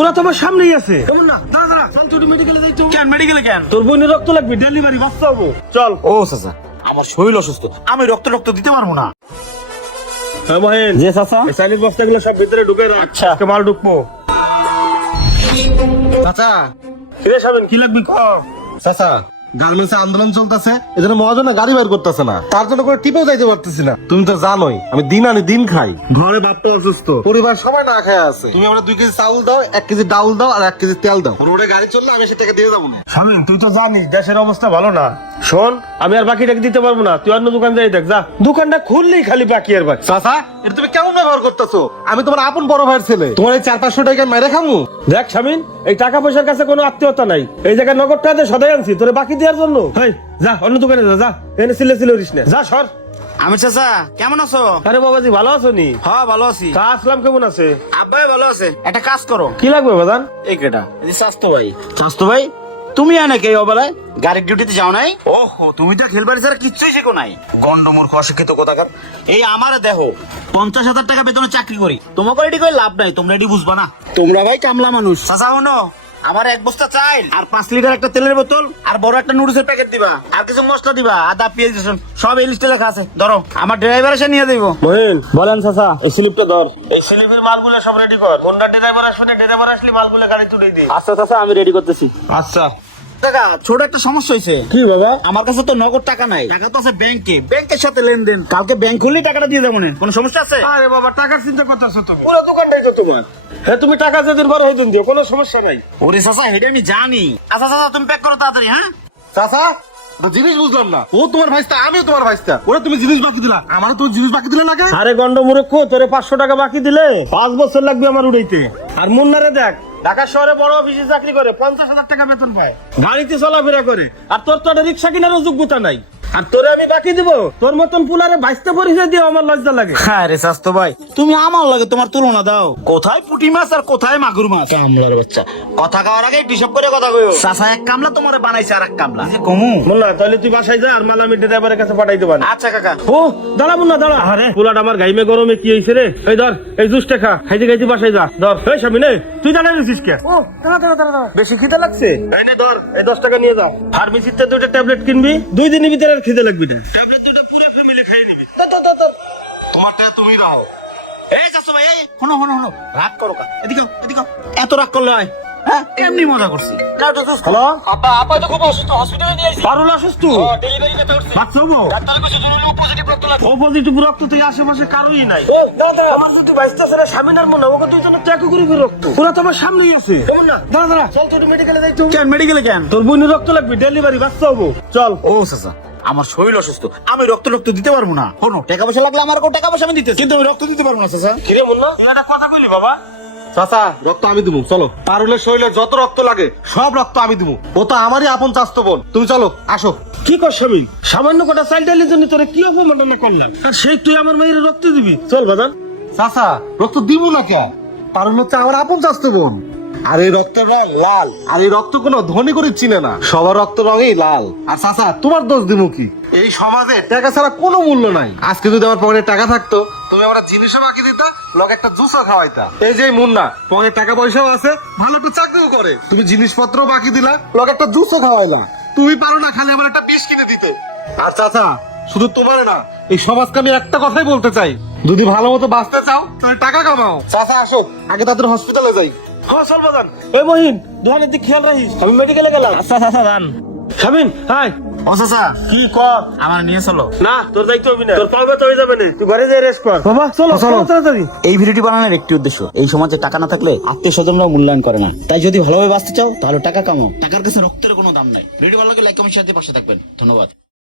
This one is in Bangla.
ওরা তোমার সামনেই আছে। কেমন না? দাঁড়া দাঁড়া, চল তুই মেডিকেলে যাই। তো কেন মেডিকেলে কেন? তোর বোনের রক্ত লাগবে, ডেলিভারি বাচ্চা হবো। চল। ও চাচা, আমার শরীর অসুস্থ, আমি রক্ত দিতে পারবো না। হ্যাঁ মহেন। জি চাচা। এই চাইনিজ বস্তাগুলো সব ভিতরে ঢুকে রাখ। আচ্ছা। আজকে মাল ঢুকবো। চাচা, কিরে সাবেন, কি লাগবে কম? চাচা গার্মেন্টস আন্দোলন চলতেছে, এজন্য মহাজনে গাড়ি বের করতেছে না, তার জন্য করে টিপেও যাইতে পারতেছি না। তুমি তো জানোই আমি দিন আনি দিন খাই, ঘরে বাপটা অসুস্থ, পরিবার সবাই না খায় আছে। তুমি আমরা 2 কেজি চাউল দাও, 1 কেজি ডাউল দাও আর 1 কেজি তেল দাও। রোডে গাড়ি চললে আমি সেটাকে দিয়ে যাবো না। সাবেন, তুই তো জানিস দেশের অবস্থা ভালো না। শোন, আমি আর বাকিটাকে দিতে পারবো না, তুই অন্য দোকান যাই দেখ। যা, দোকানটা খুললেই খালি বাকি আর বাকি। চাচা, এটা তুমি কেমন ব্যবহার করতেছো? আমি তোমার আপন বড় ভাইয়ের ছেলে, তোমার এই 400-500 টাকা মেরে খামু? দেখ স্বামীন, এই টাকা পয়সার কাছে কোনো আত্মীয়তা নাই। এই জায়গায় নগদ টাকা সদাই আনছি তোরে বাকি দেওয়ার জন্য। হেই যা, অন্য দোকানে যা। যা, এনে সিলে উড়িস না। যা সর। আমি চাচা, কেমন আছো? আরে বাবাজি, ভালো আছো নি? হ্যাঁ ভালো আছি। তা আসলাম কেমন আছে? আব্বাই ভালো আছে। একটা কাজ করো। কি লাগবে বাদান? এই কেটা, এই স্বাস্থ্য ভাই। স্বাস্থ্য ভাই, তুমি অনেকে এই অবেলায় গাড়ির ডিউটিতে যাও নাই? ওহো, তুমি তো খেলবাড়ি ছাড়া কিচ্ছুই শেখো নাই। গন্ডমূর্খ অশিক্ষিত কোথাকার। এই আমার দেহ 50,000 টাকা বেতনে চাকরি করি, তোমাকে এটি করে লাভ নাই, তোমরা এটি বুঝবা না। তোমরা ভাই কামলা মানুষ। চাচা হনো, আমার 1 বস্তা চাইল আর 5 লিটার একটা তেলের বোতল আর বড় একটা নুডলসের প্যাকেট দিবা, আর কিছু মশলা দিবা, আদা পেঁয়াজ রসুন সব এই লিস্টে লেখা আছে। ধরো, আমার ড্রাইভার এসে নিয়ে দেবো। মহিন, বলেন চাচা। এই স্লিপটা ধর। এই স্লিপের মালগুলো সব রেডি কর। কোনটা ড্রাইভার আসবে না, ড্রাইভার আসলে মালগুলো গাড়ি তুলে দে। আচ্ছা চাচা, আমি রেডি করতেছি। আচ্ছা। টাকা ছোট একটা সমস্যা হয়েছে। কি বাবা? আমার কাছে তো নগদ টাকা নাই, টাকা তো আছে ব্যাংকে, ব্যাংকের সাথে লেনদেন। কালকে ব্যাংক খুললেই টাকাটা দিয়ে যাবো। কোনো সমস্যা আছে? আরে বাবা, টাকার চিন্তা করতেছো তুমি? পুরো দোকানটাই তো তোমার। হ্যাঁ, তুমি টাকা যেদিন বড় হইদিন দিও, কোনো সমস্যা নাই। ওরে চাচা, এটা আমি জানি। আচ্ছা চাচা, তুমি প্যাক করো তাড়াতাড়ি। হ্যাঁ চাচা, তো জিনিস বুঝলাম না, ও তোমার ভাইস্তা, আমিও তোমার ভাইস্তা, ওরা তুমি জিনিস বাকি দিলা, আমারও তো জিনিস বাকি দিলে না কেন? আরে গন্ড মূর্খ, তোরে 500 টাকা বাকি দিলে 5 বছর লাগবে আমার উড়াইতে। আর মুন্নারে দেখ, ঢাকা শহরে বড় অফিসে চাকরি করে, 50,000 টাকা বেতন পায়, গাড়িতে চলাফেরা করে। আর তোর তো একটা রিক্সা কেনারও যোগ্যতা নাই। আর তোরে আমি বাকি দিব? তোর মতন পুলারে বাইস্তা পরিচয় দিয়ে আমার লজ্জা লাগে। আরে স্বাস্থ্য ভাই, তুমি আমার লাগে তোমার তুলনা দাও। কোথায় পুঁটি মাছ আর কোথায় মাগুর মাছ? কামলার বাচ্চা, কথা কওয়ার আগে হিসাব করে কথা কইও। চাচা এক কামলা তোমারে বানাইছে আর এক কামলা, যে কমু। মুন্না, তাহলে তুই বাসায় যা, আর মাল আমি ড্রাইভারের কাছে পাঠাই দেব। আচ্ছা কাকা। ও দাঁড়া মুন্না, দাঁড়া। আরে পুলাটা আমার গাইমে গরমে কি হইছে রে? এই ধর, এই জুসটা খা, খাইতে খাইতে বাসায় যা। ধর। এই স্বামী, তুই জানাই দিছিস কে? ও দাঁড়া দাঁড়া দাঁড়া, বেশি খিদে লাগছে? এই নে ধর, এই 10 টাকা নিয়ে যা। ফার্মেসিতে 2টা ট্যাবলেট কিনবি, 2 দিনের ভিতরে আর খিদে লাগবে না। ট্যাবলেট 2টা পুরো ফ্যামিলি খাইয়ে নিবি। তোমারটা তুমি দাও। এই চাচা ভাই, এই শোনো শোনো শোনো, রাগ করো কা? এদিকে আও, এদিকে আও। এত রাগ করলে হয়? হ্যাঁ, এমনি মজা করছি। নাও তো জুস। হ্যালো, আপা তো খুব অসুস্থ, হসপিটালে নিয়ে আইছি। পারুল অসুস্থ? ডেলিভারি করতে হচ্ছে। বাচ্চা হবো? ডাক্তার কইছে জরুরি পজিটিভ রক্ত লাগবে। পজিটিভ রক্ত তুই আশেপাশে কারোই নাই। দাদা, আমার যদি বাইসটা ছেড়ে স্বামীনার মনে ওকে তুই যেন ত্যাগ করি রক্ত পুরো তোমার সামনেই আছে। কেমন না? দাঁড়া দাঁড়া, চল তুই মেডিকেলে যাই। তো কেন মেডিকেলে কেন? তোর বোনের রক্ত লাগবে, ডেলিভারি বাচ্চা হবো। চল। ও চাচা, আমার শরীর অসুস্থ, আমি রক্ত দিতে পারবো না। শোনো, টাকা পয়সা লাগলে আমার টাকা পয়সা আমি দিতেছি, কিন্তু আমি রক্ত দিতে পারবো না চাচা। কিরে মুন্না, তুই একটা কথা কইলি বাবা? চাচা, রক্ত আমি দিব, চলো। পারুলের শরীরে যত রক্ত লাগে সব রক্ত আমি দিব, ও তো আমারই আপন চাস্তো বোন। তুমি চলো, আসো। কি কর স্বামী? সামান্য কটা চাইল্ড ডাইলের জন্য তোরে কি অপমাননা করলাম, আর সেই তুই আমার মেয়ের রক্ত দিবি? চল বাদান। চাচা, রক্ত দিব না কে? পারুল হচ্ছে আমার আপন চাস্তো বোন। আর এই রক্তের রং লাল, আর এই রক্ত কোনো ধনী করে চিনে না, সবার রক্ত রঙই লাল। আর চাচা, তোমার দোষ দিব কি? এই সমাজে টাকা ছাড়া কোনো মূল্য নাই। আজকে যদি আমার পকেটে টাকা থাকতো, তুমি আমার জিনিসও বাকি দিতা, লগে একটা জুসও খাওয়াইতা। এই যে মুন্না, পকেটে টাকা পয়সাও আছে, ভালো একটু চাকরিও করে, তুমি জিনিসপত্র বাকি দিলা, লগে একটা জুসও খাওয়াইলা। তুমি পারো না খালি আমার একটা বিষ কিনে দিতে? আর চাচা, শুধু তোমার না, এই সমাজকে আমি একটা কথাই বলতে চাই, যদি ভালো মতো বাঁচতে চাও তাহলে টাকা কামাও। চাচা আসো, আগে তাদের হসপিটালে যাই। চল বাদান। এই মহিন, দোকানের দিকে খেয়াল রাখিস, আমি মেডিকেলে গেলাম। আচ্ছা চাচা যান। স্বামীন, হাই। ও চাচা, কি কর? আমার নিয়ে চলো। না, তোর দায়িত্ব হবি না, তোর পাবে তো হয়ে যাবে না, তুই ঘরে যাই রেস্ট কর। বাবা চলো চলো তাড়াতাড়ি। এই ভিডিওটি বানানোর একটি উদ্দেশ্য, এই সমাজে টাকা না থাকলে আত্মীয় স্বজনরাও মূল্যায়ন করে না। তাই যদি ভালোভাবে বাঁচতে চাও তাহলে টাকা কামাও, টাকার কাছে রক্তের কোনো দাম নাই। ভিডিও ভালো লাগলে লাইক কমেন্ট শেয়ার দিয়ে পাশে থাকবেন। ধন্যবাদ।